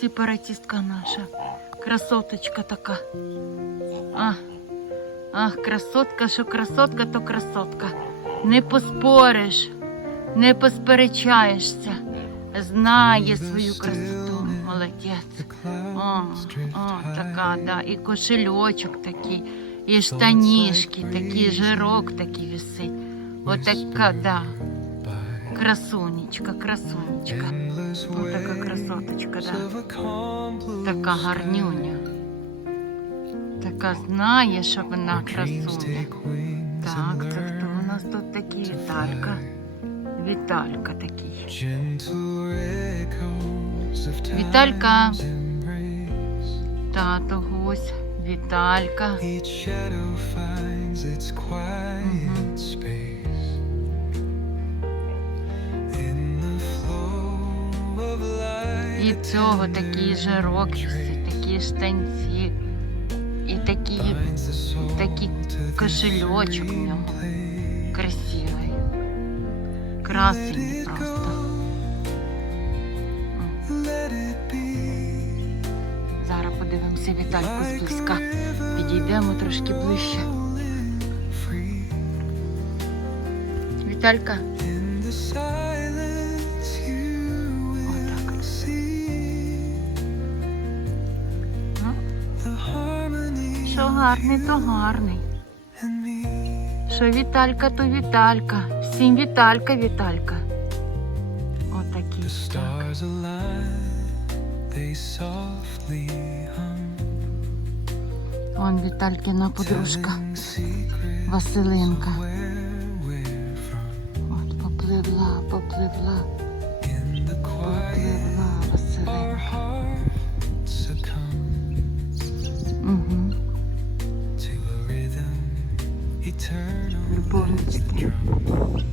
Сепаратистка наша. Красоточка така. А, ах, красотка, що красотка, то красотка. Не поспориш, не посперечаєшся. Знає свою красоту. Молодець. О, о, така, да. І кошельочок такий, і штанішки, такий жирок такий висить. Отака, да. Красунечка, красунечка. Ось така красоточка, да. Така гарнюня. Така знає, що вона красуня. Так, це хто у нас тут такий Віталька? Віталька такий. Віталька. Тато гусь, Віталька. І цього такі штанці. І такі, Binds the soul такий to кошельочок в нього. Красивий. Красивий просто. Зараз подивимося Вітальку зблизька. Підійдемо трошки ближче. Віталька. Що гарний, то гарний. Що Віталька, то Віталька. Всім Віталька, Віталька. Отакі. Вон Віталькіна подружка Василинка. Goodbye, Mr. Trump.